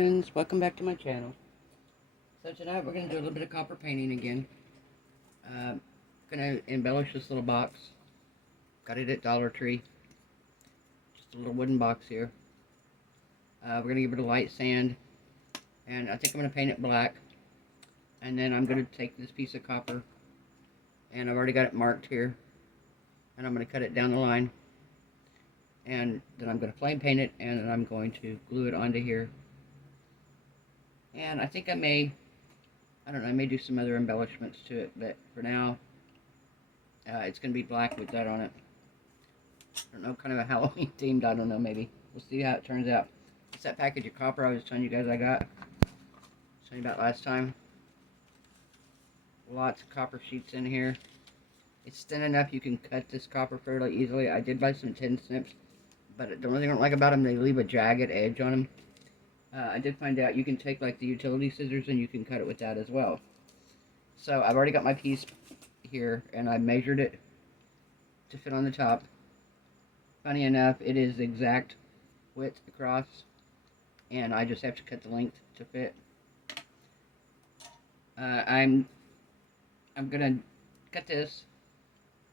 friends, welcome back to my channel. So tonight we're going to do a little bit of copper painting again. Going to embellish this little box. Got it at Dollar Tree. Just a little wooden box here. We're going to give it a light sand, and I think I'm going to paint it black. And then I'm going to take this piece of copper, and I've already got it marked here, and I'm going to cut it down the line. And then I'm going to flame paint it, and then I'm going to glue it onto here. And I think I may do some other embellishments to it, but for now, it's going to be black with that on it. I don't know, kind of a Halloween themed, I don't know, maybe. We'll see how it turns out. It's that package of copper I was telling you guys I got. Telling you about last time. Lots of copper sheets in here. It's thin enough you can cut this copper fairly easily. I did buy some tin snips, but the only thing I don't like about them, they leave a jagged edge on them. I did find out you can take like the utility scissors and you can cut it with that as well. So I've already got my piece here and I measured it to fit on the top. Funny enough, it is exact width across, and I just have to cut the length to fit. I'm gonna cut this.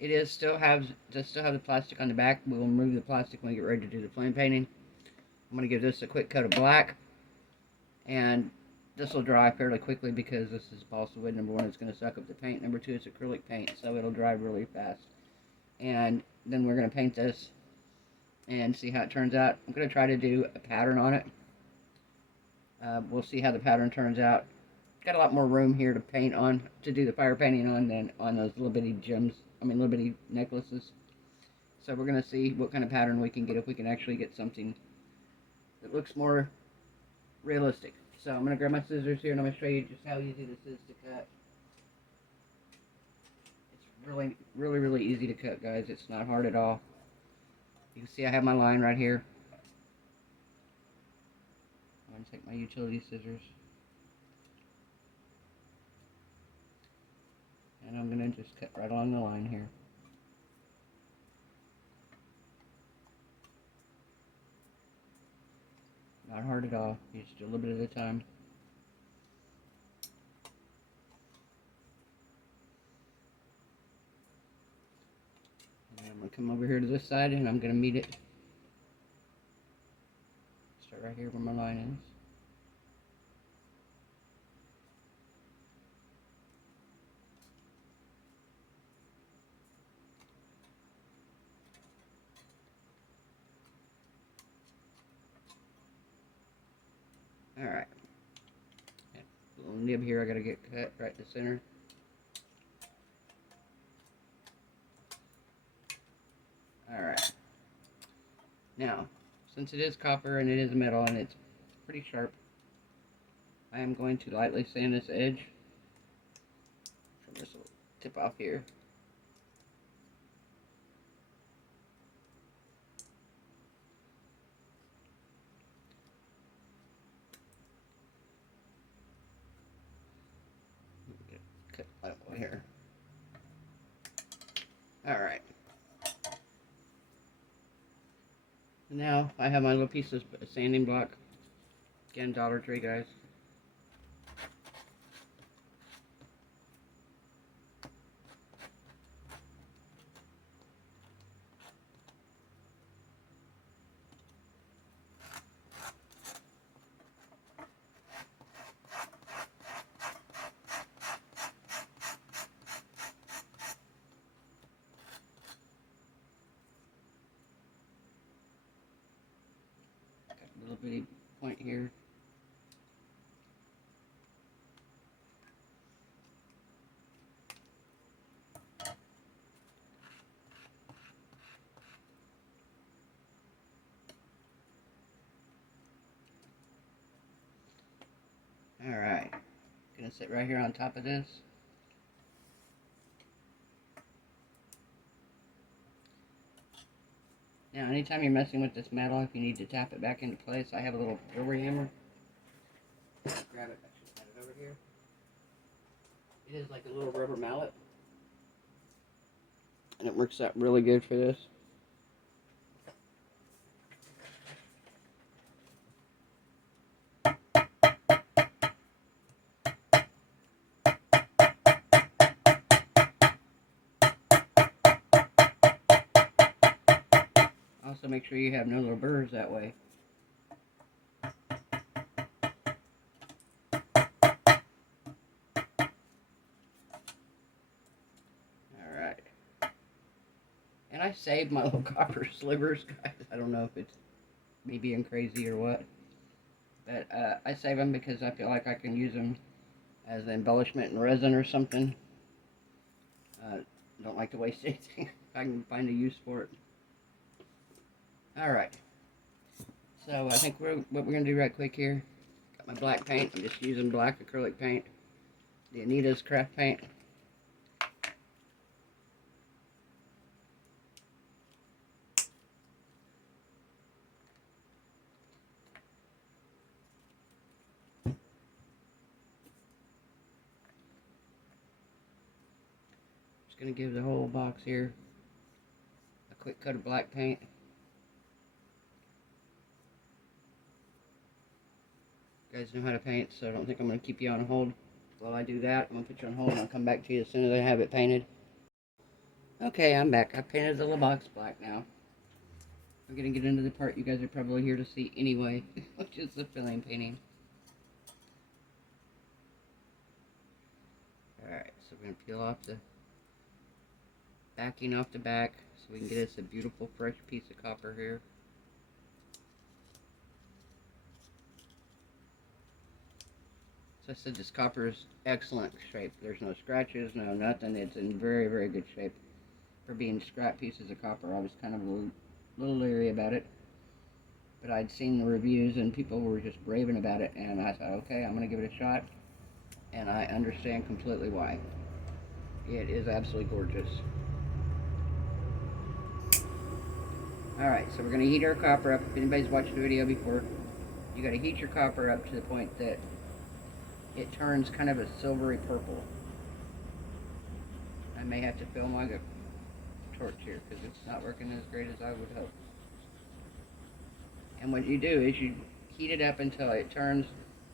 It does still have the plastic on the back. We will remove the plastic when we get ready to do the flame painting. I'm gonna give this a quick coat of black, and this will dry fairly quickly because this is balsa wood. Number one, it's going to suck up the paint. Number two, it's acrylic paint, so it'll dry really fast. And then we're going to paint this and see how it turns out. I'm going to try to do a pattern on it. We'll see how the pattern turns out. Got a lot more room here to paint on, to do the fire painting on, than on those little bitty little bitty necklaces. So we're going to see what kind of pattern we can get, if we can actually get something that looks more realistic. So I'm going to grab my scissors here and I'm going to show you just how easy this is to cut. It's really easy to cut, guys. It's not hard at all. You can see I have my line right here. I'm going to take my utility scissors, and I'm going to just cut right along the line here. Not hard at all. You just do a little bit at a time. And I'm going to come over here to this side and I'm going to meet it. Start right here where my line is. Alright. Little nib here I gotta get cut right in the center. Alright. Now, since it is copper and it is metal and it's pretty sharp, I am going to lightly sand this edge from this little tip off here. Cut that one here. Alright. Now I have my little piece of sanding block. Again, Dollar Tree, guys. Little bitty point here. Alright, gonna sit right here on top of this. Now, anytime you're messing with this metal, if you need to tap it back into place, I have a little rubber hammer. Grab it, actually have it over here. It is like a little rubber mallet, and it works out really good for this. So make sure you have no little burrs that way. Alright. And I saved my little copper slivers, guys. I don't know if it's me being crazy or what. But I save them because I feel like I can use them as an embellishment in resin or something. Don't like to waste anything. I can find a use for it. Alright. So I think what we're going to do right quick here. Got my black paint. I'm just using black acrylic paint. The Anita's craft paint. Just going to give the whole box here a quick coat of black paint. You guys know how to paint, so I don't think I'm going to keep you on hold. While I do that, I'm going to put you on hold and I'll come back to you as soon as I have it painted. Okay, I'm back. I painted the little box black now. I'm going to get into the part you guys are probably here to see anyway, which is the filling painting. Alright, so we're going to peel off the backing off the back so we can get us a beautiful fresh piece of copper here. So I said this copper is excellent shape. There's no scratches, no nothing. It's in very, very good shape for being scrap pieces of copper. I was kind of a little leery about it, but I'd seen the reviews and people were just raving about it, and I thought, okay, I'm going to give it a shot, and I understand completely why. It is absolutely gorgeous. Alright, so we're going to heat our copper up. If anybody's watched the video before, you got to heat your copper up to the point that it turns kind of a silvery purple. I may have to film like a torch here because it's not working as great as I would hope. And what you do is you heat it up until it turns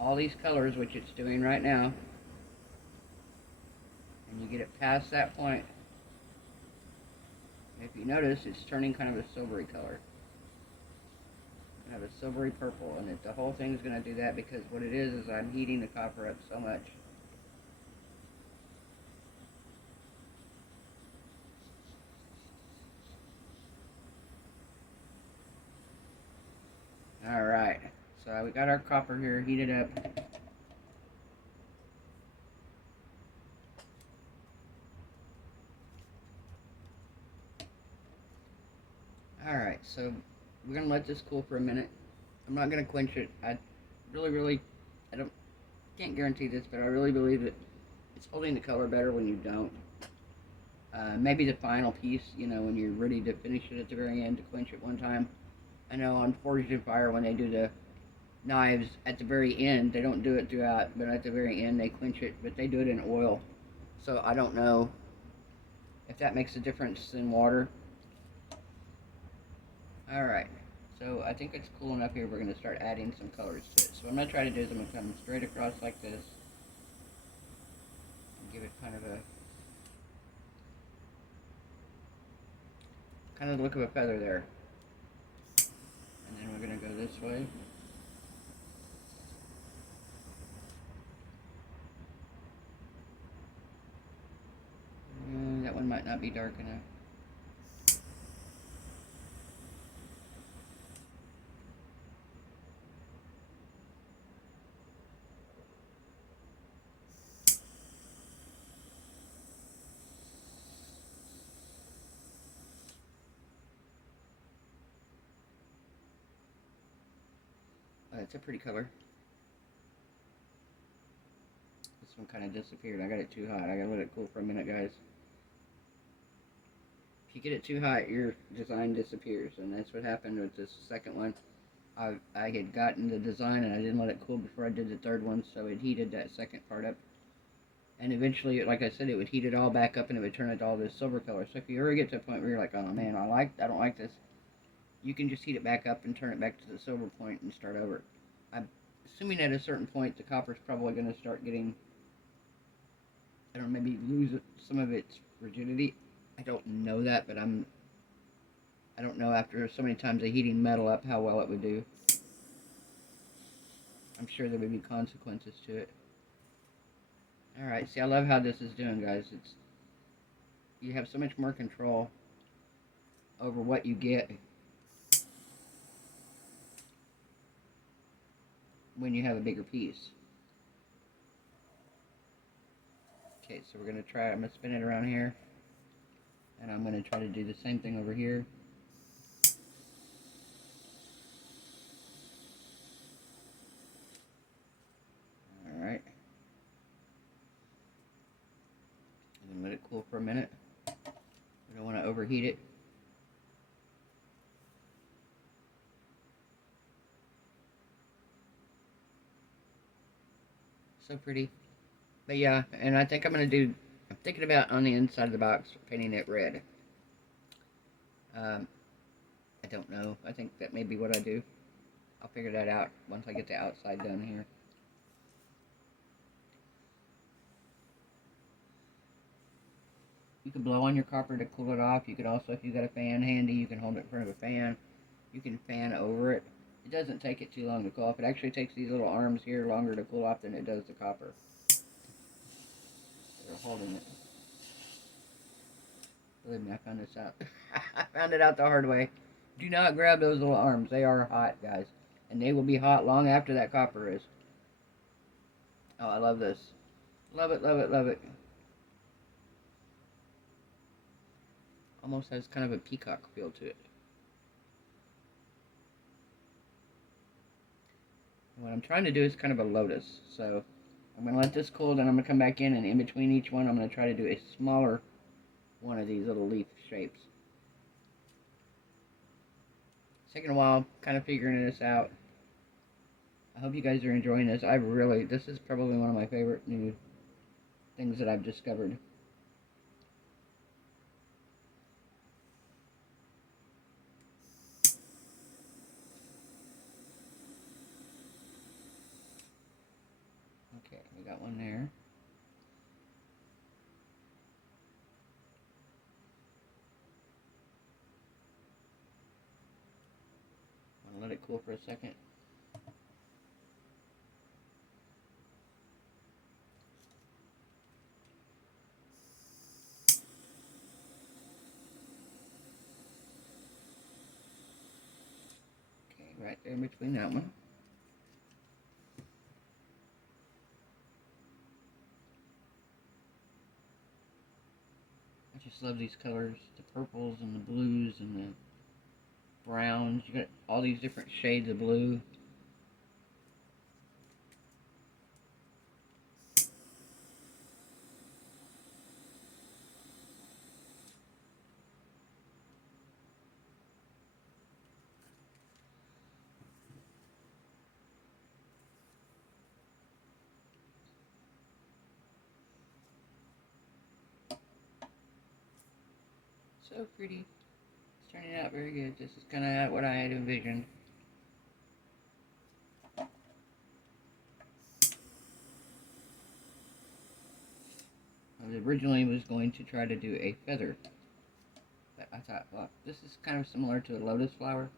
all these colors, which it's doing right now, and you get it past that point. If you notice, it's turning kind of a silvery color. Have a silvery purple, and the whole thing is going to do that because what it is I'm heating the copper up so much. Alright, so we got our copper here heated up. Alright, so we're going to let this cool for a minute. I'm not going to quench it. I can't guarantee this, but I really believe that it's holding the color better when you don't. Maybe the final piece, you know, when you're ready to finish it at the very end to quench it one time. I know on Forged in Fire when they do the knives at the very end, they don't do it throughout, but at the very end they quench it, but they do it in oil. So I don't know if that makes a difference in water. Alright, so I think it's cool enough here. We're going to start adding some colors to it. So what I'm going to try to do is I'm going to come straight across like this and give it kind of the look of a feather there. And then we're going to go this way. That one might not be dark enough. It's a pretty color. This one kind of disappeared. I got it too hot. I gotta let it cool for a minute, guys. If you get it too hot, your design disappears, and that's what happened with this second one. I had gotten the design and I didn't let it cool before I did the third one, so it heated that second part up. And eventually, like I said, it would heat it all back up and it would turn it all this silver color. So if you ever get to a point where you're like, oh man, I don't like this, you can just heat it back up and turn it back to the silver point and start over. I'm assuming at a certain point the copper's probably going to start getting, I don't know, maybe lose some of its rigidity. I don't know that, but I I don't know after so many times of heating metal up how well it would do. I'm sure there would be consequences to it. Alright, see, I love how this is doing, guys. You have so much more control over what you get when you have a bigger piece. Okay, so we're going to try, I'm going to spin it around here, and I'm going to try to do the same thing over here. Alright. And then let it cool for a minute. We don't want to overheat it. So pretty. But yeah, and I think I'm thinking about on the inside of the box painting it red. I don't know. I think that may be what I do. I'll figure that out once I get the outside done here. You can blow on your copper to cool it off. You could also, if you got a fan handy, you can hold it in front of a fan. You can fan over it. It doesn't take it too long to cool off. It actually takes these little arms here longer to cool off than it does the copper. They're holding it. Believe me, I found this out. I found it out the hard way. Do not grab those little arms. They are hot, guys. And they will be hot long after that copper is. Oh, I love this. Love it, love it, love it. Almost has kind of a peacock feel to it. And what I'm trying to do is kind of a lotus. So I'm going to let this cool, then I'm going to come back in, and in between each one, I'm going to try to do a smaller one of these little leaf shapes. It's taking a while, kind of figuring this out. I hope you guys are enjoying this. This is probably one of my favorite new things that I've discovered. Okay, we got one there. I'm gonna let it cool for a second. Okay, right there in between that one. I just love these colors, the purples and the blues and the browns. You got all these different shades of blue. So pretty. It's turning out very good. This is kind of what I had envisioned. I originally was going to try to do a feather, but I thought, well, this is kind of similar to a lotus flower,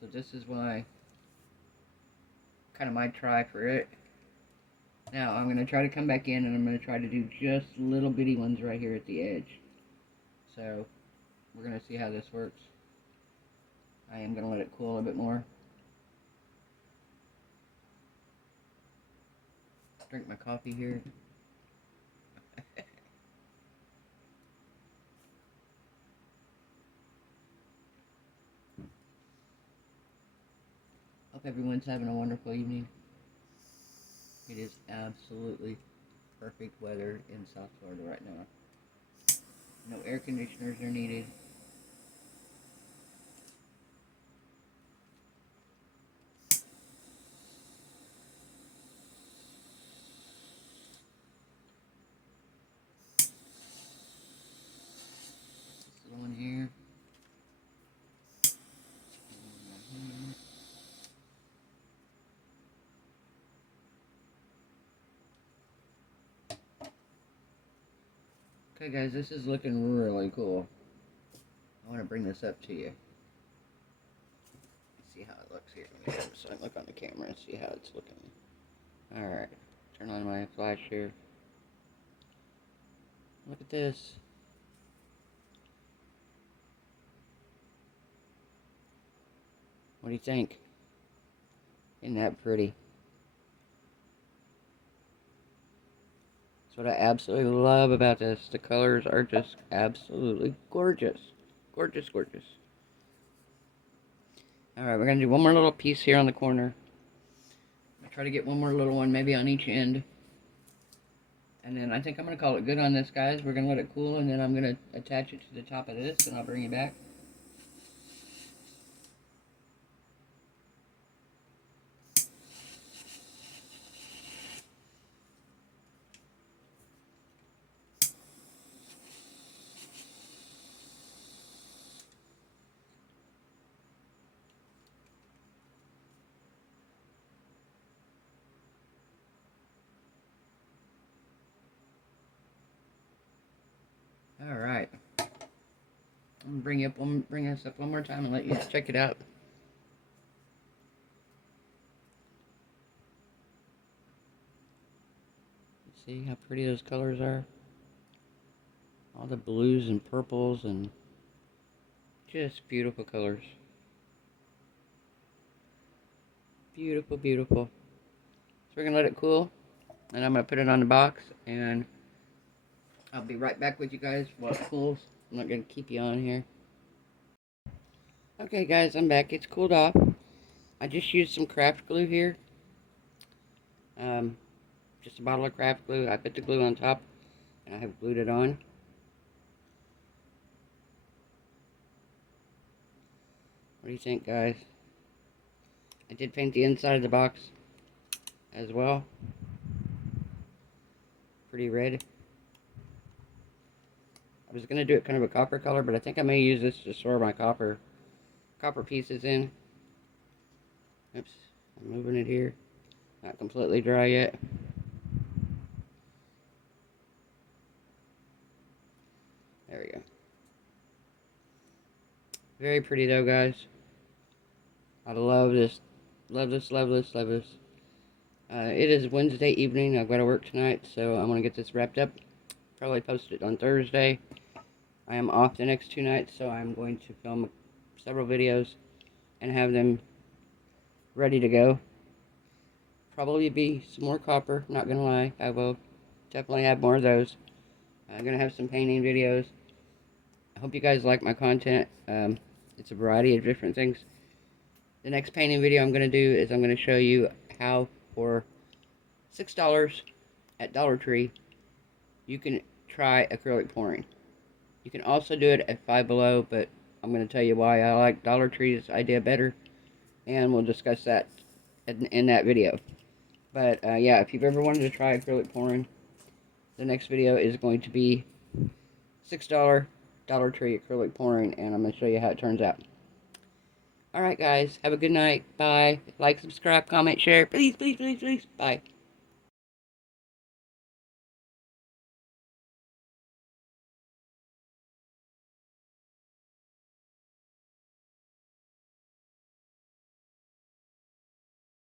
so this is why kind of my try for it. Now I'm going to try to come back in and I'm going to try to do just little bitty ones right here at the edge. So we're going to see how this works. I am going to let it cool a bit more. Drink my coffee here. Hope everyone's having a wonderful evening. It is absolutely perfect weather in South Florida right now. No air conditioners are needed. This little one here. Okay guys, this is looking really cool. I want to bring this up to you. see how it looks here. Let me so I can look on the camera and see how it's looking. Alright, turn on my flash here. Look at this. What do you think? Isn't that pretty? That's what I absolutely love about this. The colors are just absolutely gorgeous. Gorgeous, gorgeous. Alright, we're going to do one more little piece here on the corner. I'll try to get one more little one maybe on each end. And then I think I'm going to call it good on this, guys. We're going to let it cool, and then I'm going to attach it to the top of this, and I'll bring you back. Alright. I'm going to bring this up one more time and let you check it out. See how pretty those colors are? All the blues and purples and just beautiful colors. Beautiful, beautiful. So we're going to let it cool, and I'm going to put it on the box, and I'll be right back with you guys while it cools. I'm not going to keep you on here. Okay guys, I'm back. It's cooled off. I just used some craft glue here. Just a bottle of craft glue. I put the glue on top, and I have glued it on. What do you think, guys? I did paint the inside of the box as well. Pretty red. I was going to do it kind of a copper color, but I think I may use this to store my copper pieces in. Oops, I'm moving it here. Not completely dry yet. There we go. Very pretty though, guys. I love this. Love this, love this, love this. It is Wednesday evening. I've got to work tonight, so I'm going to get this wrapped up. Probably post it on Thursday. I am off the next 2 nights, so I'm going to film several videos and have them ready to go. Probably be some more copper, not going to lie. I will definitely have more of those. I'm going to have some painting videos. I hope you guys like my content. It's a variety of different things. The next painting video I'm going to do is I'm going to show you how for $6 at Dollar Tree you can try acrylic pouring. You can also do it at Five Below, but I'm going to tell you why I like Dollar Tree's idea better, and we'll discuss that in that video. But yeah, if you've ever wanted to try acrylic pouring, the next video is going to be $6 Dollar Tree acrylic pouring, and I'm going to show you how it turns out. Alright guys, have a good night. Bye. Like, subscribe, comment, share. Please, please, please, please. Bye.